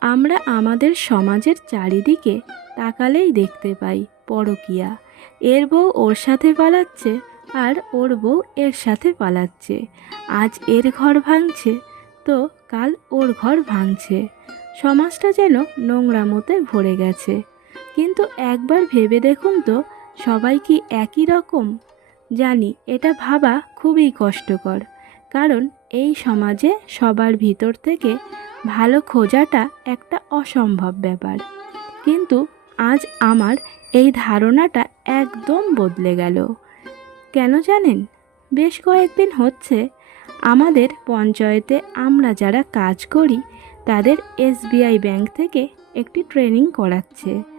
আমরা আমাদের সমাজের চারিদিকে তাকালেই দেখতে পাই পরকিয়া। এর বউ ওর সাথে পালাচ্ছে আর ওর বউ এর সাথে পালাচ্ছে। আজ এর ঘর ভাঙছে, তো কাল ওর ঘর ভাঙছে। সমাজটা যেন নোংরা মতে ভরে গেছে। কিন্তু একবার ভেবে দেখুন তো, সবাই কি একই রকম? জানি, এটা ভাবা খুবই কষ্টকর। কারণ এই সমাজে সবার ভিতর থেকে ভালো খোঁজাটা একটা অসম্ভব ব্যাপার। কিন্তু আজ আমার এই ধারণাটা একদম বদলে গেল। কেন জানেন? বেশ কয়েকদিন হচ্ছে আমাদের পঞ্চায়েতে আমরা যারা কাজ করি, তাদের এসবিআই ব্যাংক থেকে একটি ট্রেনিং করাচ্ছে।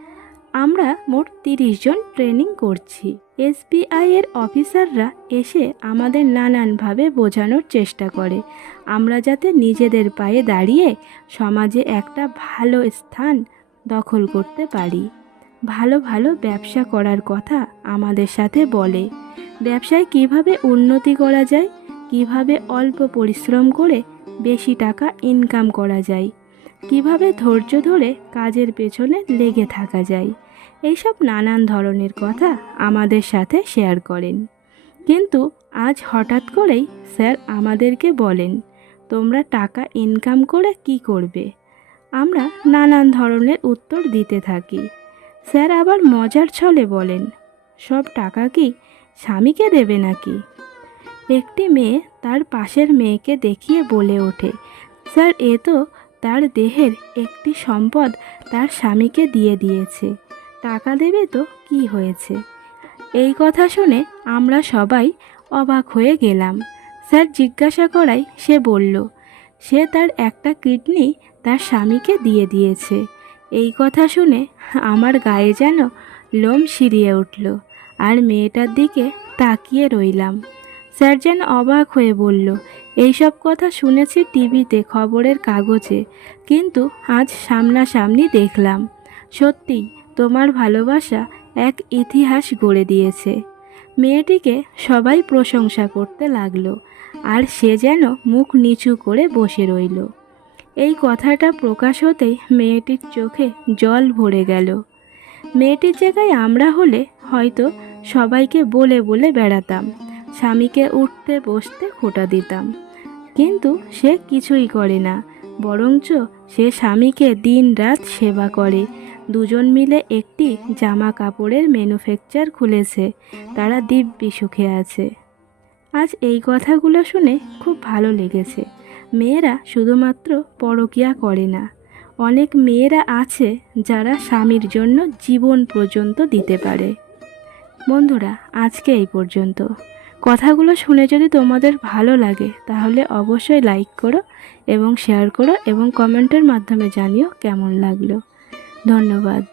আমরা মোট তিরিশ জন ট্রেনিং করছি। এসবিআই এর অফিসাররা এসে আমাদের নানানভাবে বোঝানোর চেষ্টা করে। আমরা যাতে নিজেদের পায়ে দাঁড়িয়ে সমাজে একটা ভালো স্থান দখল করতে পারি। ভালো ভালো ব্যবসা করার কথা আমাদের সাথে বলে। ব্যবসায় কীভাবে উন্নতি করা যায়? কীভাবে অল্প পরিশ্রম করে বেশি টাকা ইনকাম করা যায়? কীভাবে ধৈর্য ধরে কাজের পেছনে লেগে থাকা যায়? এইসব নানান ধরনের কথা আমাদের সাথে শেয়ার করেন। কিন্তু আজ হঠাৎ করেই স্যার আমাদেরকে বলেন, তোমরা টাকা ইনকাম করে কি করবে? আমরা নানান ধরনের উত্তর দিতে থাকি। স্যার আবার মজার ছলে বলেন, সব টাকা কি স্বামীকে দেবে নাকি? একটি মেয়ে তার পাশের মেয়েকে দেখিয়ে বলে ওঠে, স্যার, এ তো তার দেহের একটি সম্পদ তার স্বামীকে দিয়ে দিয়েছে। টাকা দেবে তো কি হয়েছে? এই কথা শুনে আমরা সবাই অবাক হয়ে গেলাম। স্যার জিজ্ঞাসা করায় সে বলল, সে তার একটা কিডনি তার স্বামীকে দিয়ে দিয়েছে। এই কথা শুনে আমার গায়ে যেন লোম সিরিয়ে উঠল আর মেয়েটার দিকে তাকিয়ে রইলাম। স্যার যেন অবাক হয়ে বলল এইসব কথা শুনেছি টিভিতে খবরের কাগজে, কিন্তু আজ সামনাসামনি দেখলাম। সত্যি, তোমার ভালোবাসা এক ইতিহাস গড়ে দিয়েছে। মেয়েটিকে সবাই প্রশংসা করতে লাগল, আর সে যেন মুখ নিচু করে বসে রইল। এই কথাটা প্রকাশ হতেই মেয়েটির চোখে জল ভরে গেল। মেয়েটির জায়গায় আমরা হলে হয়তো সবাইকে বলে বলে বেড়াতাম। স্বামীকে উঠতে বসতে খোটা দিতাম। কিন্তু সে কিছুই করে না, বরঞ্চ সে স্বামীকে দিন রাত সেবা করে। দুজন মিলে একটি জামা কাপড়ের ম্যানুফ্যাকচার খুলেছে, তারা দিব্যি সুখে আছে। আজ এই কথাগুলো শুনে খুব ভালো লেগেছে। মেয়েরা শুধুমাত্র পরকিয়া করে না, অনেক মেয়েরা আছে যারা স্বামীর জন্য জীবন পর্যন্ত দিতে পারে। বন্ধুরা, আজকে এই পর্যন্ত। কথাগুলো শুনে যদি তোমাদের ভালো লাগে, তাহলে অবশ্যই লাইক করো এবং শেয়ার করো এবং কমেন্টের মাধ্যমে জানিও কেমন লাগল। ধন্যবাদ।